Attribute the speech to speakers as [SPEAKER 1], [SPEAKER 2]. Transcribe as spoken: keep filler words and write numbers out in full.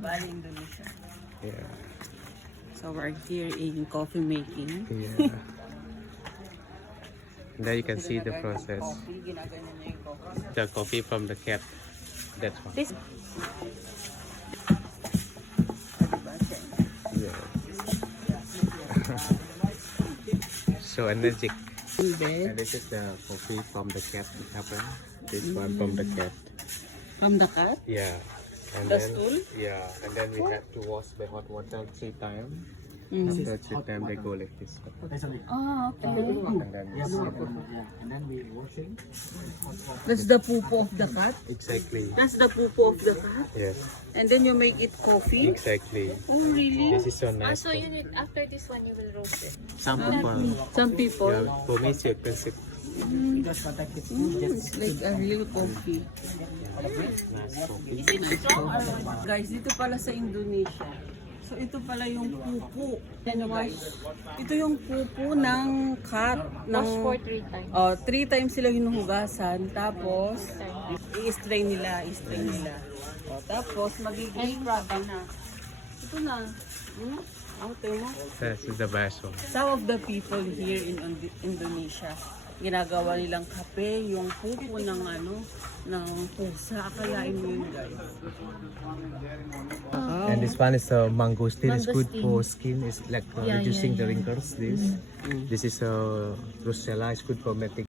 [SPEAKER 1] Bali, Indonesia.
[SPEAKER 2] Yeah.
[SPEAKER 1] So we're here in coffee making.
[SPEAKER 2] Yeah. There you can see the process.
[SPEAKER 1] Coffee, ginaganyan niya yung coffee.
[SPEAKER 2] The coffee from the cat. That's one.
[SPEAKER 1] This, diba, siya?
[SPEAKER 2] Yeah. So energetic.
[SPEAKER 1] And then,
[SPEAKER 2] And this is the coffee from the cat. It happened. This one from the cat.
[SPEAKER 1] from the cat?
[SPEAKER 2] Yeah. And
[SPEAKER 1] The
[SPEAKER 2] then,
[SPEAKER 1] stool?
[SPEAKER 2] Yeah. And then we have to wash by hot water three times.
[SPEAKER 1] Mm.
[SPEAKER 2] After three times they go like this.
[SPEAKER 1] Ah, okay.
[SPEAKER 2] And then you see.
[SPEAKER 3] And then we washing.
[SPEAKER 1] That's the pupo of the cat?
[SPEAKER 2] Exactly.
[SPEAKER 1] That's the pupo of the cat?
[SPEAKER 2] Yes.
[SPEAKER 1] And then you make it coffee?
[SPEAKER 2] Exactly.
[SPEAKER 1] Oh, really?
[SPEAKER 2] This is so
[SPEAKER 4] Ah,
[SPEAKER 2] nice.
[SPEAKER 4] so you need, after this one, you will roast it.
[SPEAKER 2] Some people.
[SPEAKER 1] Some people,
[SPEAKER 2] Yeah, for me it's expensive.
[SPEAKER 3] Because protected food,
[SPEAKER 1] mm, it's like a real coffee.
[SPEAKER 2] Nice coffee.
[SPEAKER 4] Is it strong or what?
[SPEAKER 1] Guys, dito pala sa Indonesia. So ito pala yung pupo. Ano guys? Ito yung pupo ng cat. Ng,
[SPEAKER 4] Wash for three times.
[SPEAKER 1] oh, three times sila hinuhugasan. Tapos, i-strain nila, i-strain nila. Oh, tapos, magiging product na. Ito na. Hmm? Ang mo.
[SPEAKER 2] This is the best one.
[SPEAKER 1] Some of the people here in Ind- Indonesia, ginagawa nilang kape, yung pupo ng ano, ng pusa. Akalain mo yun, guys.
[SPEAKER 2] And this one is a mangosteen. It's good
[SPEAKER 4] Mangosteen.
[SPEAKER 2] for skin. It's like uh,
[SPEAKER 4] Yeah,
[SPEAKER 2] reducing
[SPEAKER 4] yeah,
[SPEAKER 2] the
[SPEAKER 4] yeah.
[SPEAKER 2] wrinkles. This. This is a uh, Rosella. It's good for making